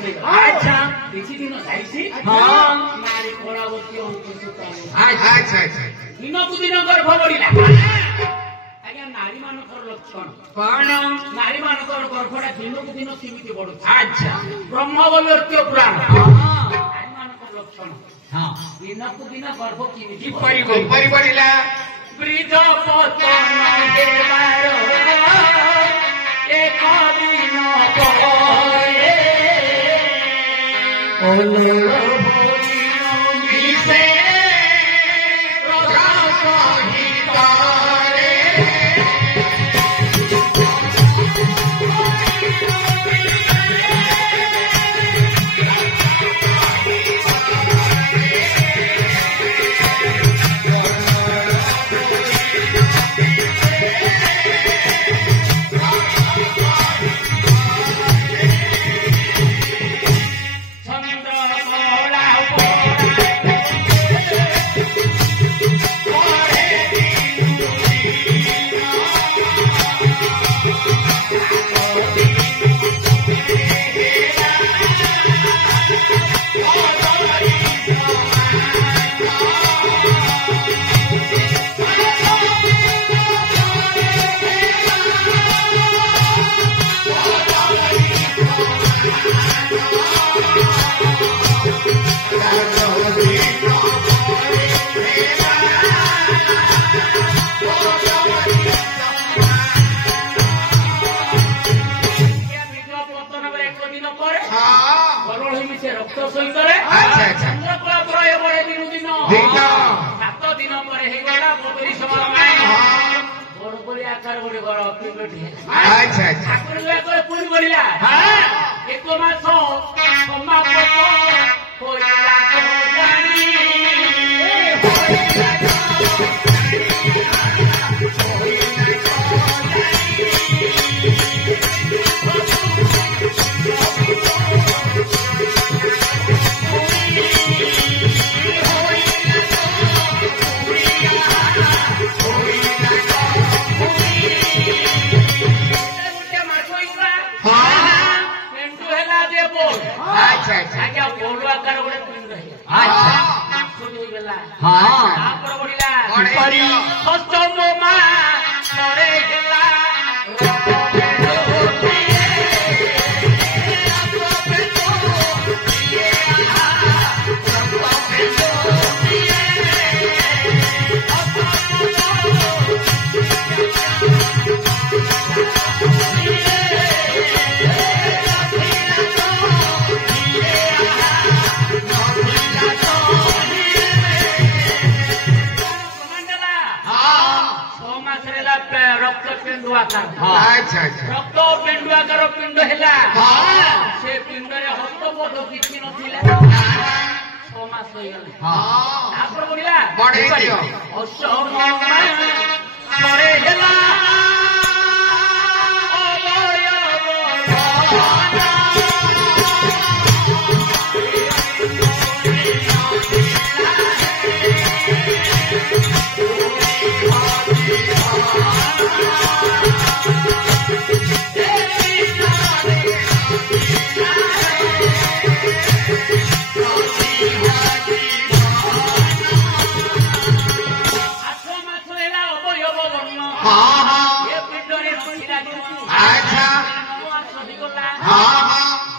अच्छा किसी दिन जाइसी हां नारी कोलावती अच्छा अच्छा दिन को दिन गर्भ बढ़िला आज्ञा नारी मानकर लक्षण कौन नारी मानकर गर्भटा दिन को दिन सीमित बढ़ु अच्छा ब्रह्मवैवर्त्य पुराण नारी मानकर लक्षण हां दिन को दिन गर्भ की परिबढ़िला वृद्ध पतन हेबार एक दिन परे मिसे प्रजा सहितारे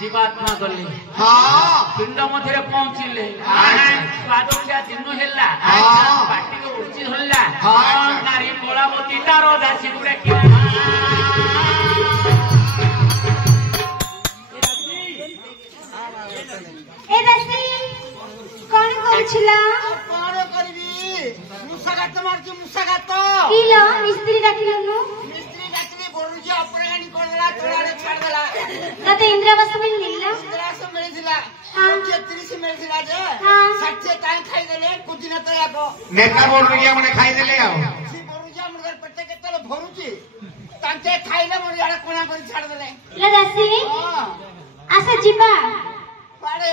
जीवात्मा गले पिंड मध्य पहुंचले स्वादुष्या दिन है पाटी को उची धरला नारी कोलावती तार दासी गुड़े कौन करछिला कौन करबी मुसागात मारची मुसागात किलो मिस्त्री डाकिलनु मिस्त्री डाकिले बोलुजी अपराणी करला तोरारे छाड़ देला तते इंद्रावास मिलिला इंद्रावास मिलिला हां 33 मिलिला जे हां 60 टाइम खाई देले कुदिन तो याको नेता बोलुजी माने खाई देले आ सी बोलुजी हमर पेटे केतले भरुची तांचे खाइले मोर याडा कोना कर छाड़ देले ला दासी हां आसा जीवा पाड़े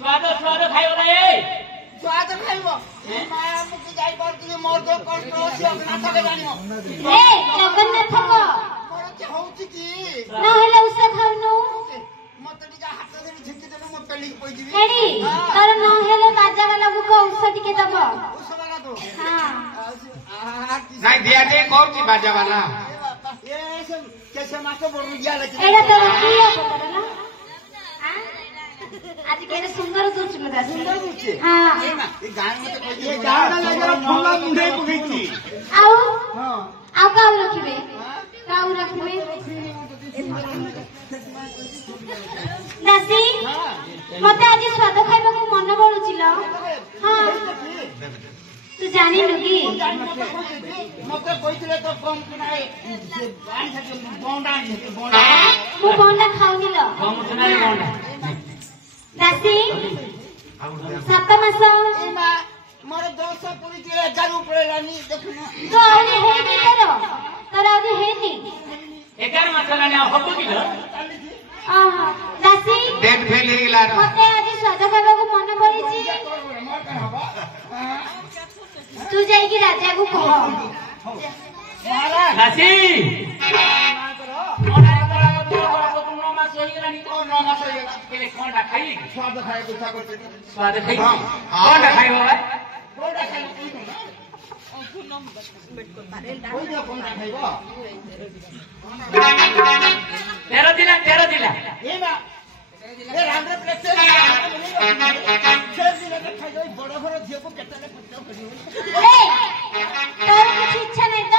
स्वाद स्वाद खाइयो रे स्वाद खाइबो माया मुकी जाई परती मोर दो कष्ट होसी नाटक जानियो ए जगन्नाथ को मोर होउची की न हेला उसा खाउनु मते ଏଡି ତୋର ନ ହେଲେ ବାଜା ବାଲାକୁ ଔଷଧ ଟିକେ ଦବ ହଁ ନାଇଁ ଦିଆ ଦିଏ କରୁଛି ବାଜା ବାଲା ଏଇଟା ତୋର କି ଅବତାର ନା ଆଜି କେତେ ସୁନ୍ଦର ଦଉଛୁ ଲୋ ସୁନ୍ଦର ଦଉଛୁ ହଁ ଆଉ ଆଉ କାଉ ରଖିବେ ଦାସୀ ମତେ ଆଜି ସ୍ୱାଦ ଖାଇବାକୁ ମନ ପଡୁଛି ଲୋ ହଁ ତୁ ଜାଣିଲୁ କି ମତେ କହିଥିଲେ ତ କମ କିଣାଏ ମୁଁ ବଣ୍ଡା ଖାଉନି ଲୋ ଦାସୀ 7 ମାସ ମୋର 10 ପୁରୀ 11 ପଳେଇଲାନି ଦେଖୁନ ତ ଆହୁରି ହେଇନି ତୋର ଆହୁରି ହେଇନି 11 ମାସ ହେଲାଣି ଆଉ ହବ କି ଲୋ ଦାସୀ ଡେଟ୍ ଫେଲ୍ ହେଇଗଲା ମତେ ଆଜି ସ୍ୱାଦ ଖାଇବାକୁ ମନ ପଡିଛି ତୁ ଯାଇକି ରାଜାକୁ କହ ଦାସୀ କଣଟା ଖାଇଲି ସ୍ୱାଦ ଖାଇବାକୁ ଇଚ୍ଛା କରୁଛି ସ୍ୱାଦ ଖାଇ କଣଟା ଖାଇବ ତେର ଦିଲା ବଡ ଘର ଝିଅକୁ କେତେ ତୋର କିଛି ଇଚ୍ଛା ନାହିଁ ତ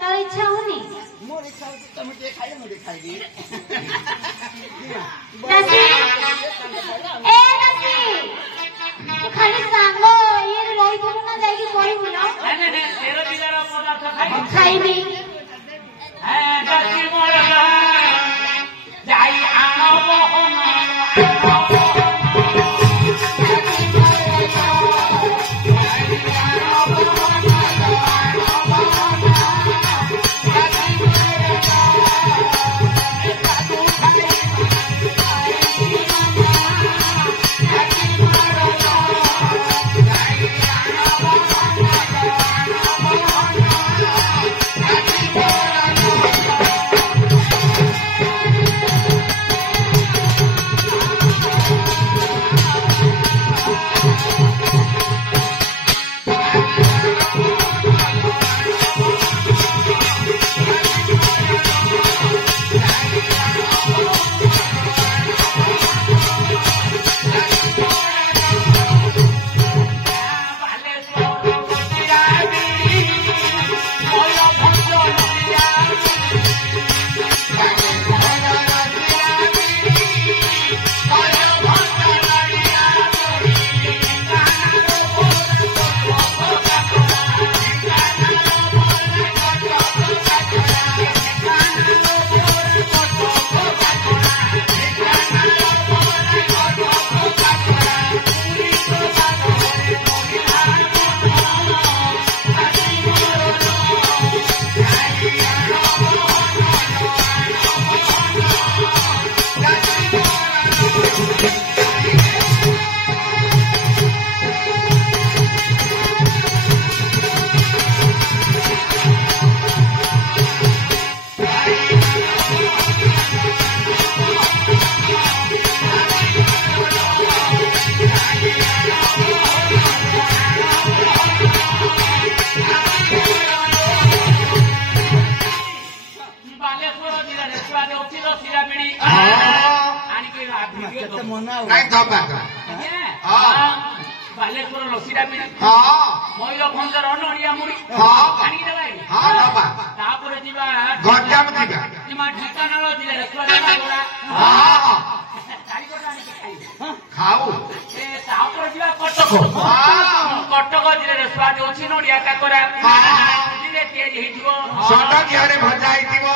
ତୋର ଇଚ୍ଛା ହଉନି ମୋର ଇଚ୍ଛା ହଉଛି ତମେ ଟିକେ ଖାଇଲେ ମୁଁ ଟିକେ ଖାଇବି ତୁ ଖାଲି ସାଙ୍ଗ ଇଏରେ ରହିଥିଲୁ ନା ଯାଇକି କହିବୁ ନା ଖାଇବି ଯାଇ ଆଣ ବାଲେଶ୍ୱର ଲସିଟା ବି ମୟୂରଭଞ୍ଜର ନଡ଼ିଆ ମୁଢ଼ି ଆଣିକି ଦେବା ତାପରେ ଯିବା ଢେଙ୍କାନାଳ ଜିଲ୍ଲାରେ ଖାଉ ତାପରେ ଯିବା କଟକ କଟକ ଜିଲ୍ଲାରେ ସ୍ୱାଦ ଅଛି ନଡ଼ିଆ କାକରା ତିଆରି ହେଇଥିବ ଭଜା ହେଇଥିବ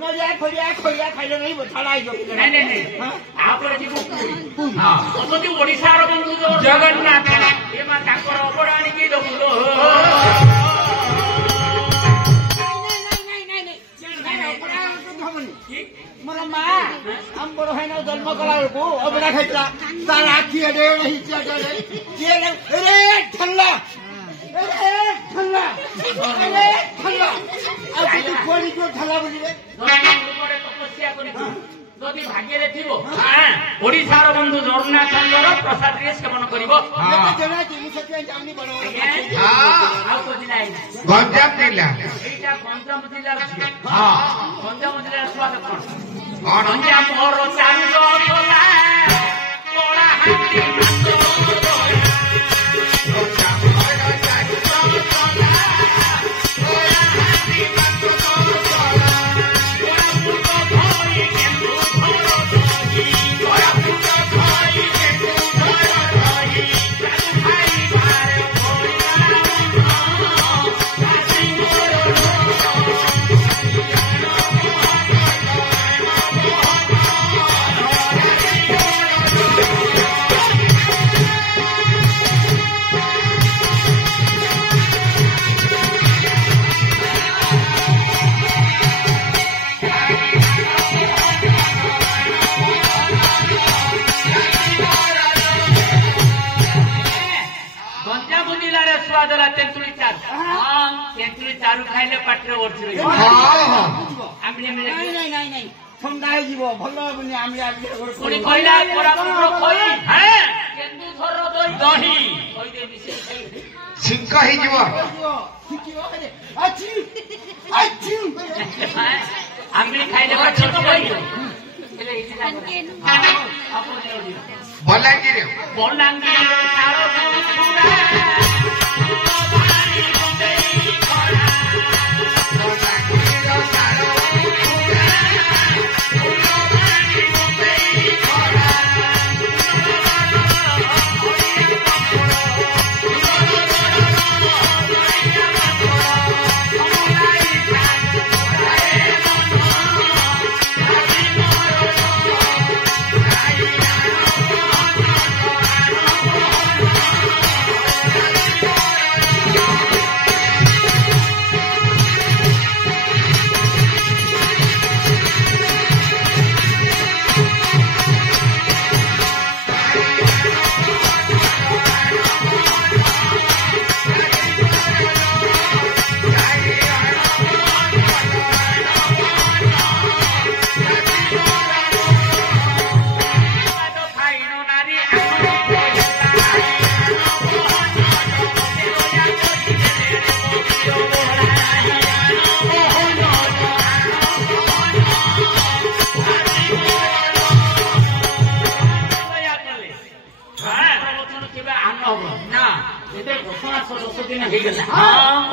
ନଡ଼ିଆ ଖଡ଼ିଆ ଖଡ଼ିଆ ଖାଇଲେ ନାହିଁ ଥଣ୍ଡା ହେଇଯିବ ତାପରେ ଯିବୁ ଅଛନ୍ତି ଓଡ଼ିଶାର ବନ୍ଧୁ ଜଗନ୍ନାଥ ଏମା ତାଙ୍କର ଅବଡ଼ା ଆଣିକି ଦବୁ ମୋର ମା ଆମ ବଡ ଭାଇନା ଜନ୍ମ କଲା ବେଳକୁ ଅବଡ଼ା ଖାଇଥିଲା ତାର ଆଖି ଏଡେ ହେଇଛି ଥଣ୍ଡା ଥଣ୍ଡା ଆଉ କିଛି କୁଆଡେ ଥଣ୍ଡା ବୁଲିବେ ତପସ୍ୟା କରିଛୁ ଯଦି ଭାଗ୍ୟରେ ଥିବ ଓଡିଶାର ବନ୍ଧୁ ଜଗନ୍ନାଥଙ୍କର ପ୍ରସାଦରେ ସେବନ କରିବ। ଆଉ କୋଉ ଜିଲ୍ଲା ଗଞ୍ଜାମ ଜିଲ୍ଲା ଏଇଟା ଗଞ୍ଜାମ ଜିଲ୍ଲାର ଝିଅ। ଗଞ୍ଜାମ ଜିଲ୍ଲାର ସ୍ୱାଦ କଣ? ଗଞ୍ଜାମ ମୋର ଚାରୁ କଳା ତେନ୍ତୁଳି ଚାରୁ ଖାଇଲେ ପାଟିରେ ଓଢି ରହିବ। ଥଣ୍ଡା ହେଇଯିବ ଭଲ ହବନି। ପୁଣି କହିଲା କୋରାପୁଟର ଖଇ କେନ୍ଦୁଝରର ଦହି ଛିଙ୍କ ହେଇଯିବ। ଆମ୍ବିଳି ଖାଇଲେ ଛିଙ୍କ ପଡ଼ିବ। ବଲାଙ୍ଗୀର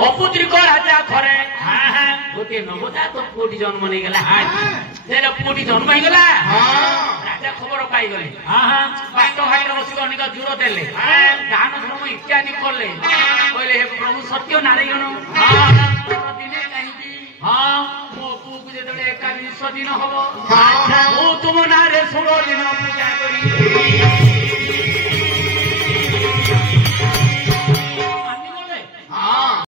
ଅପୁତ୍ରିକ ରାଜା ଥରେ ଗୋଟିଏ ନବଜାତ ପୁଅଟି ଜନ୍ମ ନେଇଗଲା। ପୁଅଟି ଜନ୍ମ ହେଇଗଲା ରାଜା ଖବର ପାଇଗଲେ। ବାଟ ଘାଟରେ ବସିକି ଅନେକ ଜୁର ଦେଲେ, ଦାନ ଧର୍ମ ଇତ୍ୟାଦି କଲେ। କହିଲେ ହେ ପ୍ରଭୁ ସତ୍ୟ ନାରାୟଣ ଦିନେ କାହିଁକି ମୋ ପୁଅକୁ ଯେତେବେଳେ 41 ଦିନ ହବ ମୁଁ ତୁମ ନାଁରେ 16 ଦିନ ପୂଜା କରି